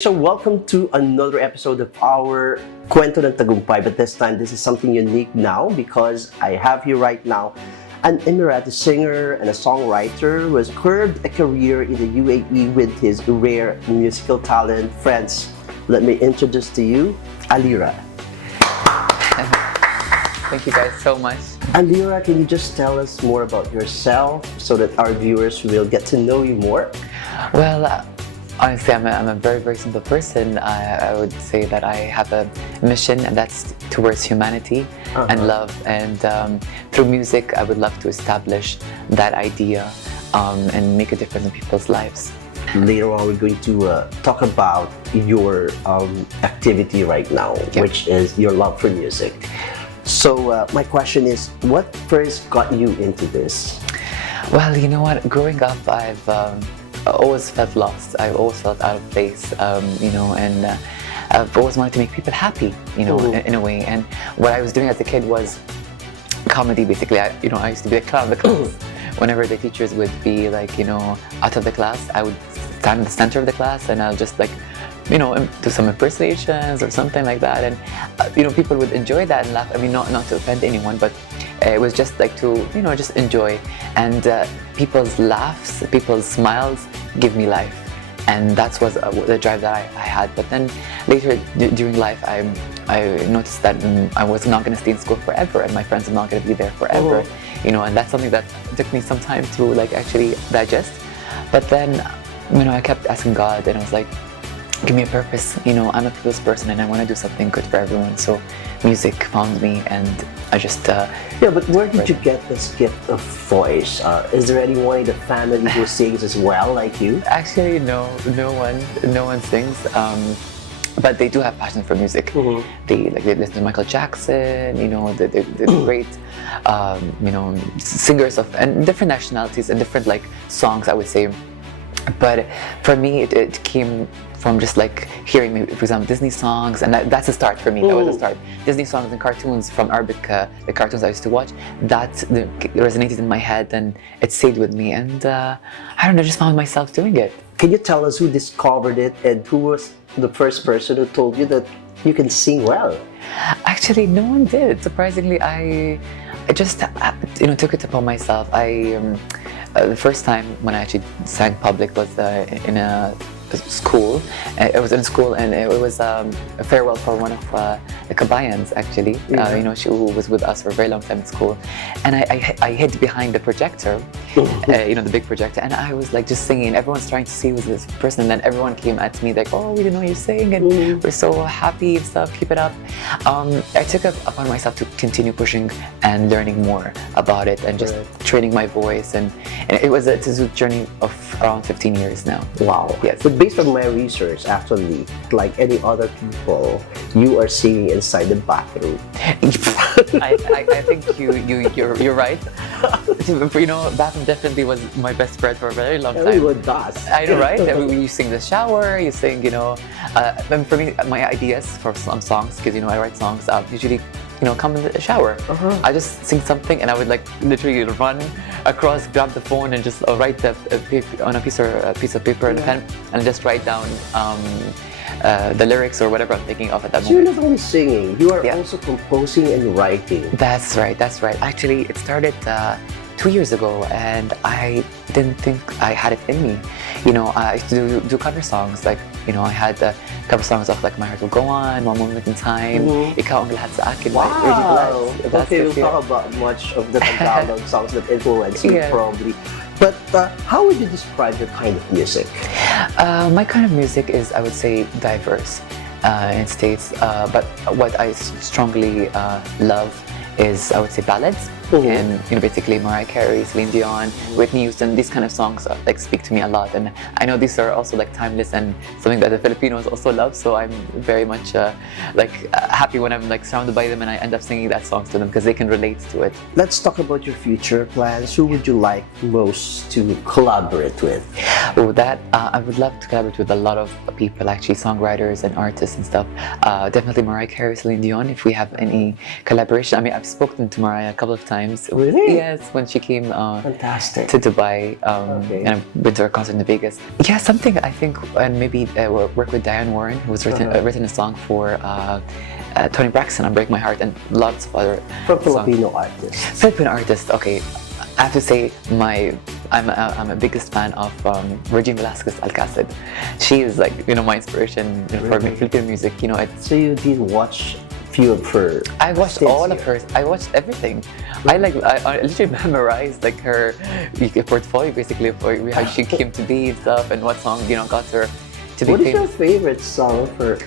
So welcome to another episode of our Kwento ng Tagumpay, but this time this is something unique now because I have here right now an Emirati singer and a songwriter who has carved a career in the UAE with his rare musical talent. Friends, let me introduce to you Alira. Thank you guys so much. Alira, can you just tell us more about yourself so that our viewers will get to know you more? Well, honestly, I'm a very, very simple person. I would say that I have a mission, and that's towards humanity and love. And through music, I would love to establish that idea and make a difference in people's lives. Later on, we're going to talk about your activity right now, which is your love for music. So my question is, what first got you into this? Well, you know what? Growing up, I've always felt lost. I've always felt out of place, and I've always wanted to make people happy, in a way. And what I was doing as a kid was comedy, basically. I used to be a clown of the class. Whenever the teachers would be out of the class, I would stand in the center of the class and I'll just do some impersonations or something like that. And people would enjoy that and laugh. I mean, not to offend anyone, but it was just like to just enjoy. And people's laughs, people's smiles give me life, and that was the drive that I had. But then later during life, I noticed that I was not going to stay in school forever, and my friends are not going to be there forever. And that's something that took me some time to actually digest. But then I kept asking God, and I was like, give me a purpose. I'm a people's person and I want to do something good for everyone. So music found me, and I just but where did you get this gift of voice? Is there anyone in the family who sings as well like you? Actually, no one sings, but they do have passion for music. They listen to Michael Jackson, the great singers of and different nationalities and different songs, I would say. But for me, it came from just hearing, for example, Disney songs, and that's a start for me. That was a start. Disney songs and cartoons from Arabic, the cartoons I used to watch, that resonated in my head and it stayed with me. And I don't know, just found myself doing it. Can you tell us who discovered it and who was the first person who told you that you can sing well? Actually, no one did. Surprisingly, I just took it upon myself. The first time when I actually sang public was in a school. It was in school, and it was a farewell for one of the Kabayans, actually. She who was with us for a very long time at school. And I hid behind the projector, the big projector, and I was just singing. Everyone's trying to see who's this person, and then everyone came at me like, "Oh, we didn't know you sing, and we're so happy and stuff. Keep it up." I took it upon myself to continue pushing and learning more about it, and just training my voice, and it's a journey of around 15 years now. Wow. Yes. But based on my research, actually, like any other people, you are singing inside the bathroom. I think you're right. Bathroom definitely was my best friend for a very long time. Everyone does. I know, right? You sing the shower, you sing, and for me, my ideas for some songs, because I write songs, usually come in the shower. I just sing something and I would literally run across, grab the phone and just write on a piece of paper and a pen and just write down the lyrics or whatever I'm thinking of at that moment. So you're not only singing, you are also composing and writing. That's right. Actually, it started 2 years ago, and I didn't think I had it in me. I used to do cover songs. I had cover songs of My Heart Will Go On, One Moment in Time, Ikaw Ang Lahat Sa Akin. Wow! Okay, we'll talk about much of the Tagalog songs that influence you probably. But how would you describe your kind of music? My kind of music is, I would say, diverse in states. But what I strongly love is, I would say, ballads. And basically Mariah Carey, Celine Dion, Whitney Houston, these kind of songs speak to me a lot, and I know these are also timeless and something that the Filipinos also love. So I'm very much happy when I'm surrounded by them and I end up singing that songs to them because they can relate to it. Let's talk about your future plans. Who would you like most to collaborate with? I would love to collaborate with a lot of people, actually, songwriters and artists and stuff. Definitely Mariah Carey, Celine Dion, if we have any collaboration. I mean, I've spoken to Mariah a couple of times times. Really? Yes, when she came Fantastic. to Dubai, Okay. and I've been to her concert in Vegas. Yeah, something I think, and maybe work with Diane Warren, who's written a song for Tony Braxton on "Break My Heart" and lots of other From songs. Filipino artists. Filipino artist. Okay, I have to say I'm a biggest fan of Regine Velasquez Alcacid. She is like my inspiration for Really? Filipino music. So you did watch few of her. I watched stints all of here. hers. I watched everything. I literally memorized like her portfolio basically for how she came to be and stuff, and what song got her to be What is your famous. favorite song for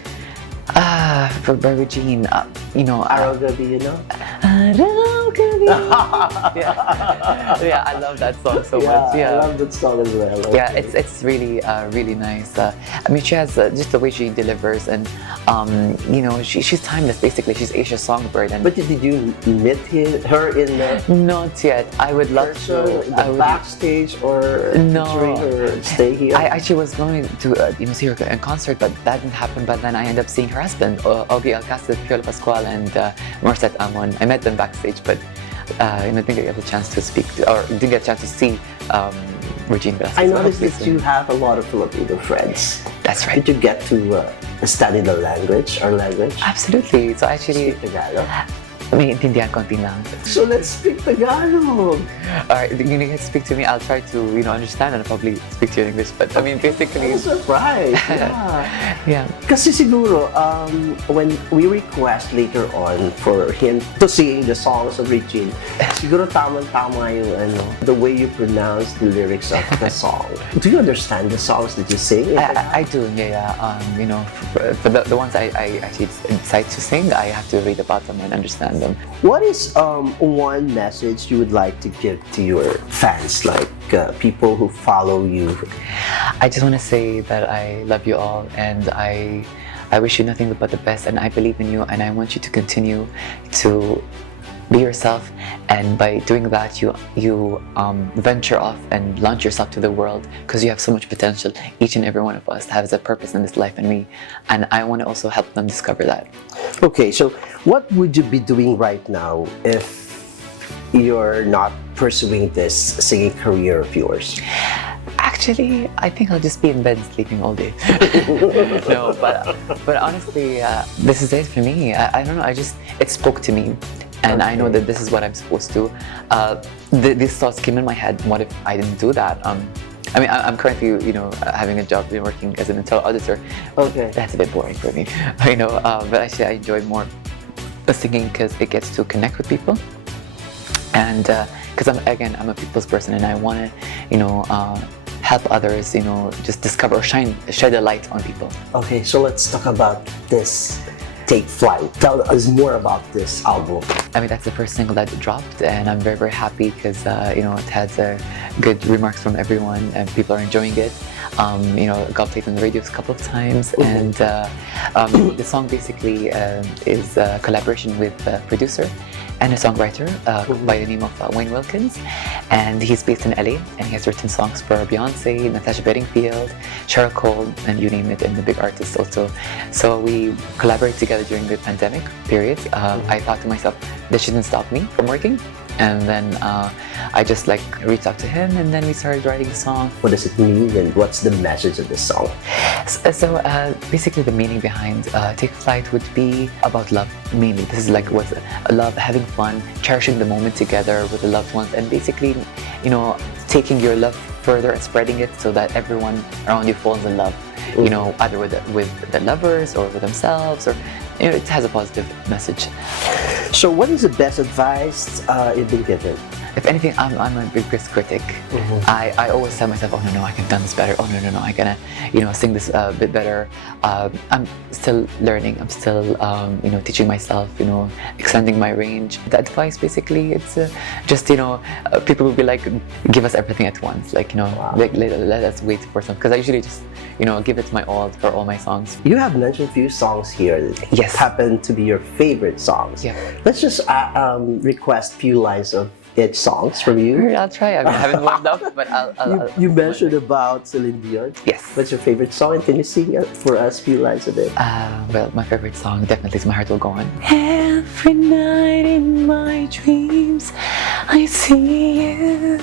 For by Regine, Araw Gabi, yeah, I love that song so Yeah, much. I love that song as well. Yeah, Okay. it's really nice. I mean, she has just the way she delivers, and she's timeless. Basically, she's Asia's songbird. And But did you meet her in the not yet. I would love person, to. the backstage, or No. during her stay here? I actually was going to see her in concert, but that didn't happen. But then I ended up seeing her husband, Augie Alcacid, Piolo Pascual, and Marcet Amon. I met them backstage, but didn't get a chance to speak to, or didn't get a chance to see Regine Velasquez. I So noticed hopefully that soon. you have a lot of Filipino friends. That's right. Did you get to study the language, our language? Absolutely. So actually, Speak Tagalog? may intindihan konti lang. So let's speak Tagalog. Alright, you can speak to me. I'll try to understand and probably speak to you in English. But I mean, basically, I'm surprised. Yeah. yeah. Kasi siguro, when we request later on for him to sing the songs of Regine, siguro tamang-tama yung the way you pronounce the lyrics of the song. Do you understand the songs that you sing? I do, yeah. For the ones I actually decide to sing, I have to read about them and understand them. What is one message you would like to give to your fans, like people who follow you? I just want to say that I love you all, and I wish you nothing but the best, and I believe in you, and I want you to continue to be yourself, and by doing that you venture off and launch yourself to the world, because you have so much potential. Each and every one of us has a purpose in this life, and I want to also help them discover that. Okay, so what would you be doing right now if you're not pursuing this singing career of yours? Actually, I think I'll just be in bed sleeping all day. No, but honestly, this is it for me. I don't know. It spoke to me, and I know that this is what I'm supposed to. These thoughts came in my head. What if I didn't do that? I mean, I'm currently, having a job, working as an internal auditor. Okay. That's a bit boring for me, but actually I enjoy more singing because it gets to connect with people, and because I'm a people's person, and I want to, help others, just discover or shed a light on people. Okay, so let's talk about this Take Flight. Tell us more about this album. I mean, that's the first single that dropped, and I'm very, very happy because, it has good remarks from everyone, and people are enjoying it. It got played on the radio a couple of times, and the song basically is a collaboration with a producer and a songwriter by the name of Wayne Wilkins, and he's based in LA, and he has written songs for Beyonce, Natasha Bedingfield, Cheryl Cole, and you name it, and the big artists also. So we collaborated together during the pandemic period. I thought to myself, this shouldn't stop me from working. And then I just reached out to him, and then we started writing the song. What does it mean, and what's the message of this song? So basically the meaning behind Take Flight would be about love, mainly. This is what's love, having fun, cherishing the moment together with the loved ones, and basically, taking your love further and spreading it so that everyone around you falls in love, either with the lovers or with themselves, or it has a positive message. So what is the best advice you've been given? If anything, I'm a biggest critic. I always tell myself, oh no, I can done this better. Oh no, I can sing this a bit better. I'm still learning. I'm still teaching myself. Extending my range. The advice basically, it's just people will be like, give us everything at once. Wow. Let us wait for some. Because I usually just give it my all for all my songs. You have mentioned a few songs here that Yes. happen to be your favorite songs. Yeah. Let's just request a few lines of hit songs from you? I'll try. I haven't warmed up, but You mentioned about Celine Dion. Yes. What's your favorite song? And can you sing for us a few lines of it? Well, my favorite song definitely is My Heart Will Go On. Every night in my dreams, I see you,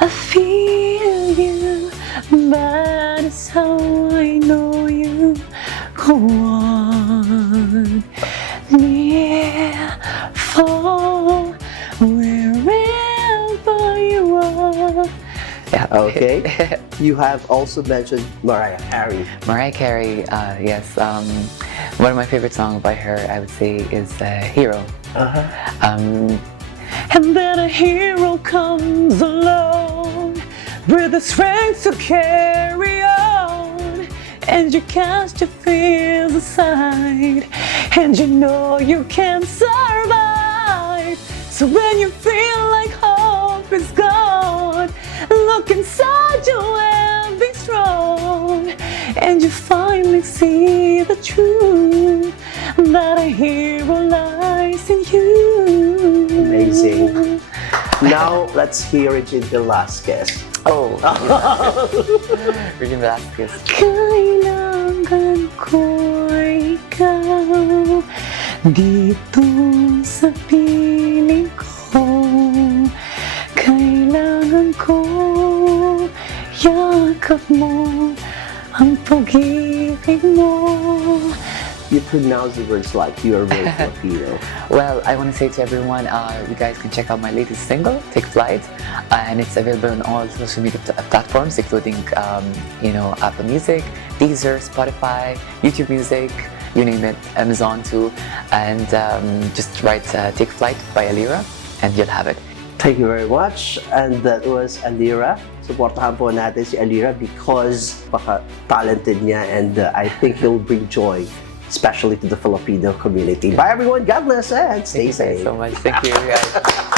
I feel you, but it's how I know you. Go on, near, far, wherever you are. Yeah. Okay. You have also mentioned Mariah Carey. Mariah Carey, yes. One of my favorite songs by her, I would say, is Hero. And then a hero comes along with the strength to carry on. And you cast your fears aside, and you know you can survive. So when you feel like hope is gone, look inside you and be strong, and you finally see the truth that a hero lies in you. Amazing. Now, let's hear Regine Velasquez. Oh, Regine Velasquez. Kailangan ko ikaw dito sa piling ko. Kailangan ko yakap mo ang pag-ibig mo. You pronounce the words like you are real Filipino. Well, I want to say to everyone, you guys can check out my latest single, Take Flight, and it's available on all social media platforms, including, Apple Music, Deezer, Spotify, YouTube Music, you name it, Amazon too, and just write Take Flight by Alira, and you'll have it. Thank you very much. And that was Alira. Supportahan po natin si Alira because talented niya, and I think he'll bring joy, especially to the Filipino community. Bye everyone, God bless and stay safe. Thank you so much. Thank you guys.